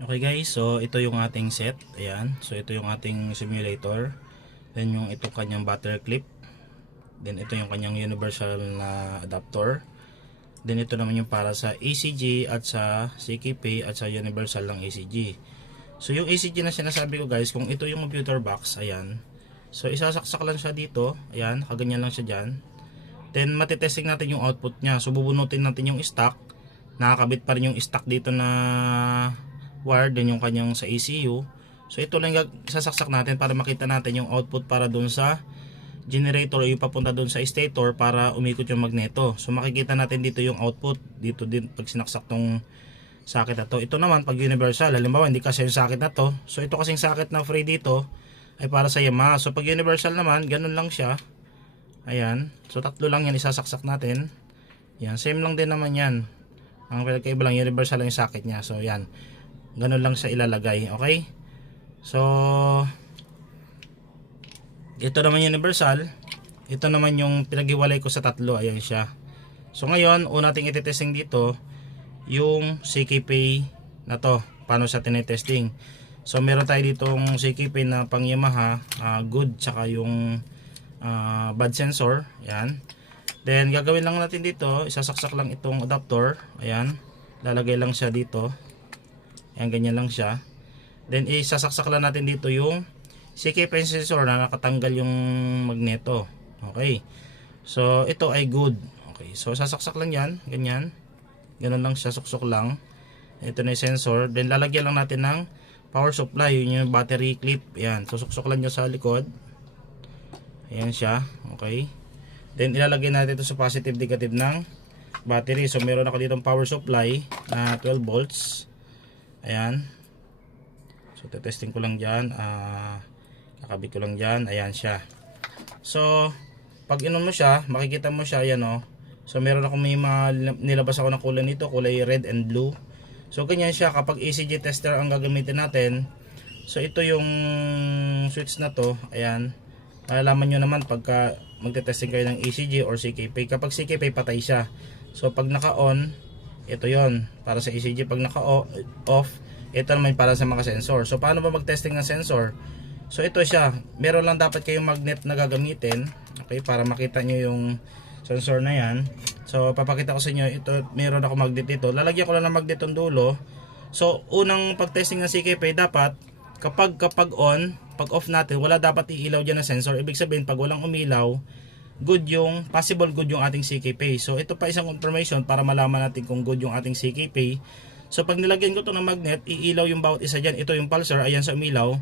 Okay guys, so ito yung ating set. Ayan. So ito yung ating simulator. Then yung ito kanyang battery clip. Then ito yung kanyang universal na adapter. Then ito naman yung para sa ACG at sa CKP at sa universal ng ACG. So yung ACG na sinasabi ko guys, kung ito yung computer box, ayan. So isasaksak lang siya dito. Ayan, kaganyan lang siya dyan. Then matitesting natin yung output niya. So bubunutin natin yung stock. Nakakabit pa rin yung stock dito na wire, din yung kanyang sa ECU. So ito lang sasaksak natin para makita natin yung output para dun sa generator o yung papunta dun sa stator para umikot yung magneto. So makikita natin dito yung output dito din pag sinaksak tong socket na to. Ito naman pag universal, halimbawa hindi kasi yung socket na to. So ito kasing socket na free dito ay para sa Yamaha. So pag universal naman, ganun lang siya. Ayan. So tatlo lang yan isasaksak natin. Yan, same lang din naman yan. Ang pinagkaiba lang universal lang yung socket niya. So yan. Ganun lang siya ilalagay, okay? So ito naman universal. Ito naman yung pinaghiwalay ko sa tatlo. Ayan siya. So ngayon, una nating itetesting dito yung CKP na to. Paano siya tinetesting? So meron tayo ditong CKP na pang Yamaha, good, tsaka yung bad sensor. Ayan. Then gagawin lang natin dito, isasaksak lang itong adapter. Ayan. Lalagay lang siya dito. Ayan, ganyan lang siya. Then isasaksak lang natin dito yung CKP sensor na nakatanggal yung magneto. Okay. So ito ay good. Okay. So sasaksak lang yan, ganyan. Ganun lang siya, suksok lang. Ito na yung sensor. Then lalagyan lang natin ng power supply, yun yung battery clip. Ayan. So suksok lang niya sa likod. Ayan siya. Okay. Then ilalagay natin ito sa positive negative ng battery. So meron ako ditong power supply na 12 volts. Ayan. So testing ko lang dyan. Kakabit ko lang dyan. Ayan siya. So pag inom mo siya, makikita mo siya. Ayan o. So meron ako may nilabas ako ng kulay nito. Kulay red and blue. So ganyan siya kapag ECG tester ang gagamitin natin. So ito yung switch na to. Ayan. Malalaman nyo naman pagka magte-testing kayo ng ECG or CKP. Kapag CKP patay siya. So pag naka-on, ito yon para sa ECG. Pag naka-off, ito naman para sa mga sensor. So paano ba mag-testing ng sensor? So ito siya. Meron lang dapat kayong magnet na gagamitin. Okay, para makita nyo yung sensor na yan. So papakita ko sa inyo. Ito, meron ako magnet dito. Lalagyan ko lang ng magnet ang dulo. So unang pag-testing ng CKP dapat kapag on, pag off natin, wala dapat iilaw dyan na sensor. Ibig sabihin pag walang umilaw, good yung, possible good yung ating CKP. So ito pa isang confirmation para malaman natin kung good yung ating CKP. So pag nilagyan ko to ng magnet, iilaw yung bawat isa dyan. Ito yung pulsar, ayan sa umilaw.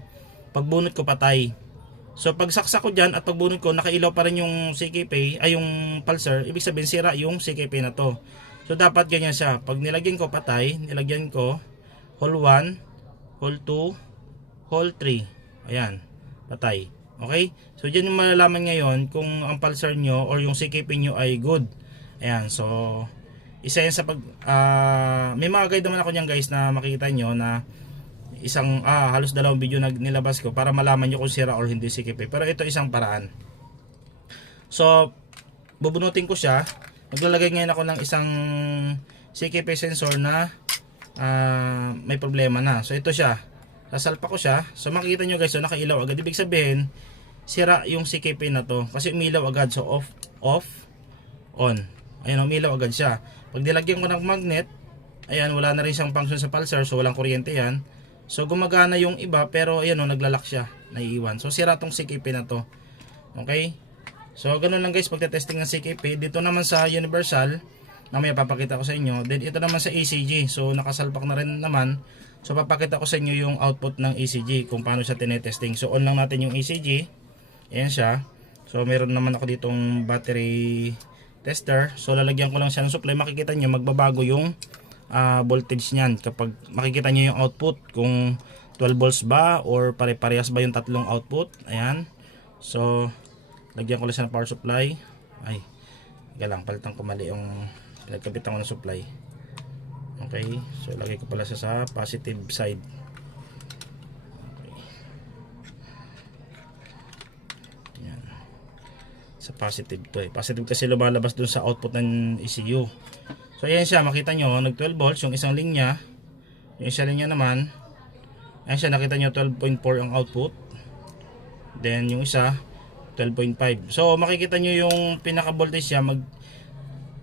Pagbunot ko patay. So pag saksak ko dyan at pagbunot ko, nakailaw pa rin yung CKP, ay yung pulsar. Ibig sabihin sira yung CKP na to. So dapat ganyan siya. Pag nilagyan ko patay, nilagyan ko hole 1, hole 2, hole 3. Ayan, patay. Okay? So dyan yung malalaman ngayon kung ang pulsar nyo or yung CKP nyo ay good. Ayan, so isa yan sa pag may mga guide naman ako niyan guys na makikita nyo na isang halos dalawang video na nilabas ko para malaman nyo kung sira or hindi CKP. Pero ito isang paraan. So bubunutin ko siya. Maglalagay ngayon ako ng isang CKP sensor na may problema na. So ito siya. Sasalpa ko siya. So makikita nyo guys, so nakailaw agad. Ibig sabihin sira yung CKP na to kasi umilaw agad. So off, on. Ayan, umilaw agad siya. Pag nilagyan ko ng magnet, ayan, wala na rin siyang function sa pulsar. So walang kuryente yan. So gumagana yung iba pero ayan o, naglalak siya, naiiwan. So sira tong CKP na to. Okay? So ganun lang guys pagte-testing ng CKP. Dito naman sa universal, mamaya papakita ko sa inyo. Then ito naman sa ECG. So nakasalpak na rin naman. So papakita ko sa inyo yung output ng ECG kung paano siya tinetesting. So on lang natin yung ECG. Ayan siya. So meron naman ako ditong battery tester. So lalagyan ko lang siya ng supply. Makikita nyo magbabago yung voltage niyan kapag makikita nyo yung output kung 12 volts ba or pare-parehas ba yung tatlong output. Ayan. So lagyan ko lang siya ng power supply. Ay, lang palitan ko mali yung nagkabitan ko ng supply. Okay, so lagay ko pala siya sa positive side. Okay. Ayan. Sa positive to eh. Positive kasi lumalabas dun sa output ng ECU. So ayan siya, makita nyo, nag 12 volts yung isang linya. Yung isang linya naman Ayan siya, nakita nyo 12.4 ang output. Then yung isa 12.5. So makikita nyo yung pinaka voltage niya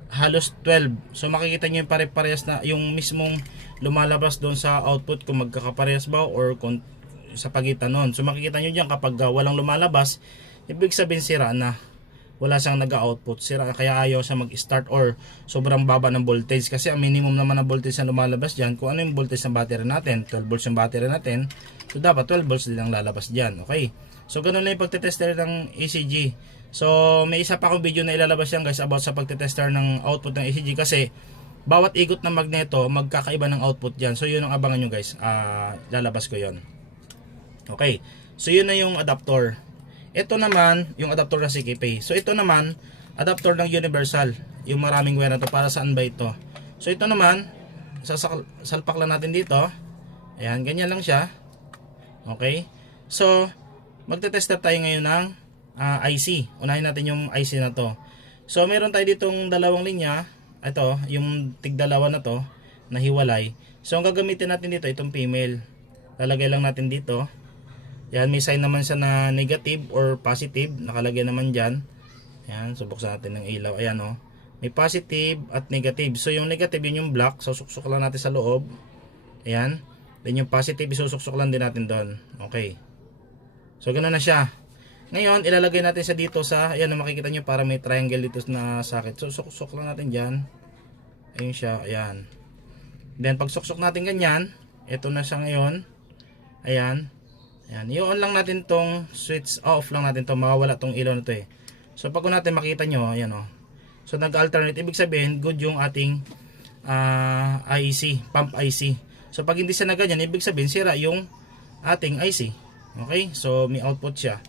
halos 12. So makikita nyo yung pare-parehas na yung mismong lumalabas doon sa output kung magkakaparehas ba or kung sa pagitan nun. So makikita nyo dyan kapag walang lumalabas, ibig sabihin sira na. Wala siyang nag-output, sira, kaya ayaw siya mag-start or sobrang baba ng voltage. Kasi ang minimum naman na voltage na lumalabas dyan, kung ano yung voltage ng battery natin, 12 volts yung battery natin, so dapat 12 volts din ang lalabas dyan. Okay, so ganun na yung pagtetester ng ECG. So may isa pa akong video na ilalabas yan guys about sa pagtetester ng output ng ECG, kasi bawat ikot ng magneto magkakaiba ng output dyan. So yun ang abangan nyo guys, lalabas ko yun. Okay, so yun na yung adapter. Ito naman yung adapter ng CKP. So ito naman adapter ng universal, yung maraming wire na to. Para saan ba ito? So ito naman salpak lang natin dito. Ayan, ganyan lang siya. Okay, so magte-tester tayo ngayon ng IC. Unahin natin yung IC na to. So meron tayo ditong dalawang linya. Ito yung tigdalawa na to na hiwalay. So ang gagamitin natin dito itong female. Lalagay lang natin dito. Yan, may sign naman siya na negative or positive, nakalagay naman dyan. Ayan, so buksan natin ng ilaw. Ayan o, may positive at negative. So yung negative yun yung black, so suksok lang natin sa loob. Ayan, then yung positive isusuksok lang din natin doon. Okay, so ganoon na siya. Ngayon ilalagay natin siya dito sa, ayan, makikita nyo para may triangle dito na sakit. So suksok lang natin dyan. Ayun siya, ayan. Then pag suksok natin ganyan, ito na siya ngayon. Ayan. Ayan, i-on lang natin tong switch, off lang natin to, mawawala tong ilaw na to eh. So pag natin makita nyo, ayan o. So nag-alternate, ibig sabihin good yung ating IC, pump IC. So pag hindi siya na ganyan, ibig sabihin sira yung ating IC. Okay, so may output siya.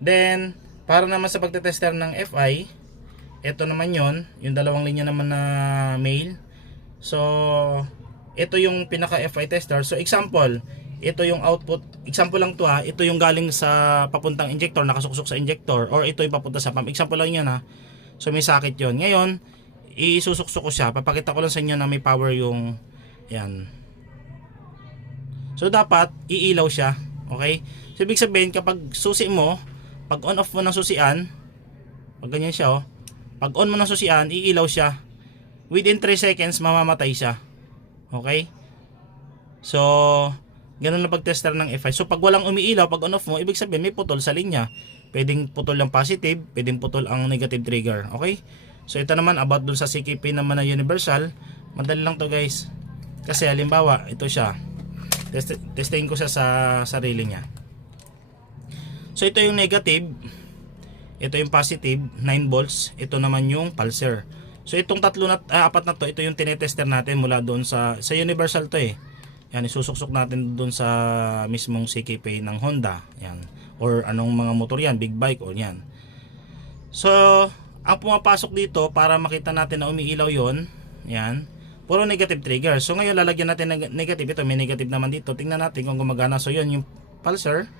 Then para naman sa pagtetester ng FI, ito naman yon, yung dalawang linya naman na male. So ito yung pinaka FI tester. So example, ito yung output, example lang to ha, ito yung galing sa papuntang injector, nakasuksok sa injector, or ito yung papunta sa pump. Example lang yan ha. So may sakit yon. Ngayon isusuksok ko siya, papakita ko lang sa inyo na may power yung yan. So dapat iilaw siya. Okay, so ibig sabihin kapag susi mo, pag on off mo ng susian, pag ganyan siya pag on mo ng susian, iilaw siya. Within 3 seconds mamamatay siya. Okay, so ganun na pag-tester ng FI. So pag walang umiilaw, pag on off mo, ibig sabihin may putol sa linya. Pwedeng putol ang positive, pwedeng putol ang negative trigger. Okay? So ito naman about dun sa CKP naman na universal. Madali lang to guys. Kasi halimbawa, ito siya. Testing ko siya sa sarili niya. So ito yung negative. Ito yung positive, 9 volts. Ito naman yung pulsar. So itong apat na to, ito yung tinetester natin mula doon sa universal to eh. Yan, isusuksok natin doon sa mismong CKP ng Honda. Yan. Or anong mga motor yan, big bike o yan. So, ang pumapasok dito para makita natin na umiilaw yon, yan, puro negative trigger. So ngayon lalagyan natin ng negative. Ito may negative naman dito. Tingnan natin kung gumagana. So yun yung pulsar.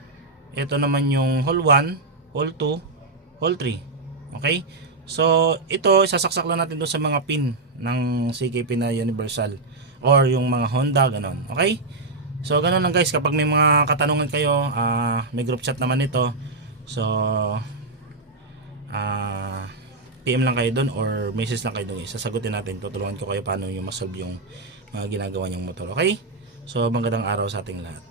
Ito naman yung hole 1, hole 2, hole 3. Okay? So ito sasaksak lang natin doon sa mga pin ng CKP na universal or yung mga Honda, ganon. Okay? So ganon lang guys, kapag may mga katanungan kayo, may group chat naman ito. So PM lang kayo doon or message lang kayo doon. Sasagutin natin, tutulungan ko kayo paano yung masolve yung mga ginagawa niyong motor. Okay? So magandang araw sa ating lahat.